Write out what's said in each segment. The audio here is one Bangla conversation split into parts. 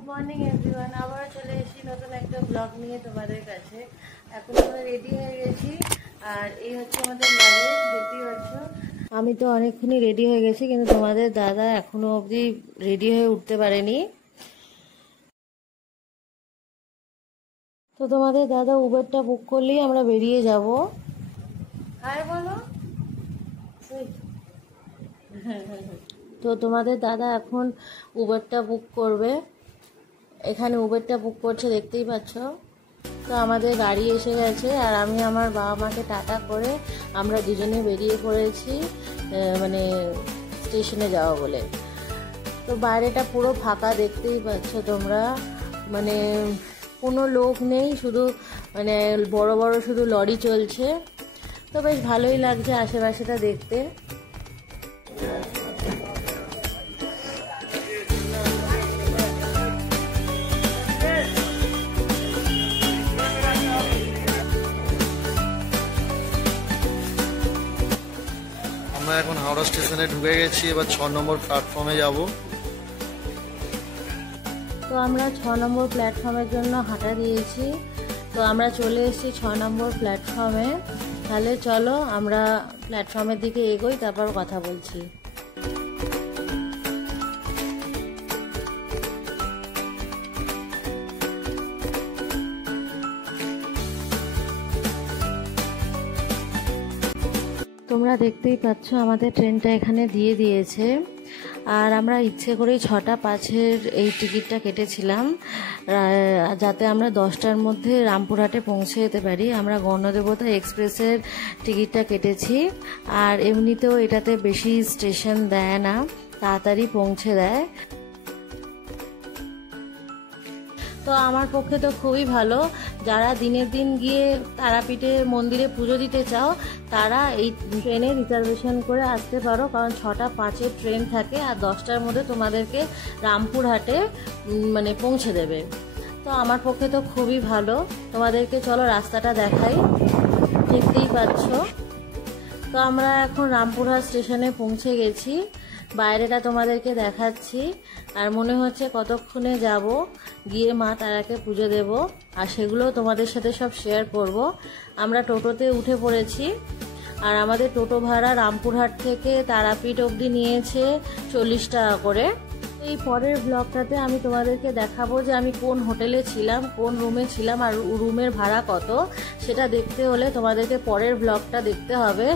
গুড মর্নিং এভরিওয়ান, আবার চলে এসেছি নতুন একটা ব্লগ নিয়ে তোমাদের কাছে। এখন আমরা রেডি হয়ে গেছি, আর এই হচ্ছে আমাদের ম্যারেজ। দেখতেই পাচ্ছ আমি তো অনেকক্ষণই রেডি হয়ে গেছি, কিন্তু তোমাদের দাদা এখনো অবধি রেডি হয়ে উঠতে পারেনি। তো তোমাদের দাদা উবেরটা বুক করলেই আমরা বেরিয়ে যাব। হাই বলো। তো তোমাদের দাদা এখন উবেরটা বুক করবে, এখানে উবেরটা বুক করছে দেখতেই পাচ্ছ। তো আমাদের গাড়ি এসে গেছে, আর আমি আমার বাবা মাকে টাটা করে আমরা দুজনে বেরিয়ে পড়েছি মানে স্টেশনে যাওয়া বলে। তো বাইরেটা পুরো ফাঁকা দেখতেই পাচ্ছ তোমরা, মানে কোনো লোক নেই, শুধু মানে বড় বড় শুধু লরি চলছে। তো বেশ ভালোই লাগছে আশেপাশেটা দেখতে। আমরা এখন হাওড়া স্টেশনে ঢুকে গেছি, এবার 6 নম্বর প্ল্যাটফর্মে যাব। তো আমরা 6 নম্বর প্ল্যাটফর্মের জন্য হাঁটা দিয়েছি। তো আমরা চলে এসেছি 6 নম্বর প্ল্যাটফর্মে। তাহলে চলো আমরা প্ল্যাটফর্মের দিকে এগোই, তারপর কথা বলছি। তোমরা দেখতেই পাচ্ছ আমাদের ট্রেনটা এখানে দিয়ে দিয়েছে, আর আমরা ইচ্ছে করেই 6টা 5-এর এই টিকিটটা কেটেছিলাম, যাতে আমরা 10টার মধ্যে রামপুরহাটে পৌঁছে যেতে পারি। আমরা গণদেবতা এক্সপ্রেসের টিকিটটা কেটেছি, আর এমনিতেও এটাতে বেশি স্টেশন দেয় না, তাড়াতাড়ি পৌঁছে দেয়। তো আমার পক্ষে তো খুবই ভালো, যারা দিনের দিন গিয়ে তারাপীঠে মন্দিরে পুজো দিতে চাও তারা এই ট্রেনে রিজার্ভেশন করে আসতে পারো, কারণ 6টা 5-এর ট্রেন থাকে, আর 10টার মধ্যে তোমাদেরকে রামপুরহাটে মানে পৌঁছে দেবে। তো আমার পক্ষে তো খুবই ভালো। তোমাদেরকে চলো রাস্তাটা দেখাই, দেখতেই পাচ্ছ। তো আমরা এখন রামপুরহাট স্টেশনে পৌঁছে গেছি, বাইরেটা তোমাদেরকে দেখাচ্ছি। আর মনে হচ্ছে কতক্ষণে যাব, গিয়ে মা তারাকে পুজো দেব, আর সেগুলো তোমাদের সাথে সব শেয়ার করব। আমরা টোটোতে উঠে পড়েছি, আর আমাদের টোটো ভাড়া রামপুরহাট থেকে তারাপীঠ অবধি নিয়েছে 40 টাকা করে। এই পরের ব্লগটাতে আমি তোমাদেরকে দেখাবো যে আমি কোন হোটেলে ছিলাম, কোন রুমে ছিলাম, আর রুমের ভাড়া কত। সেটা দেখতে হলে তোমাদেরকে পরের ব্লগটা দেখতে হবে।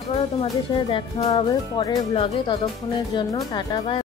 আবারও তোমাদের সাথে দেখা হবে পরের ব্লগে। ততক্ষণের জন্য টাটা বাই।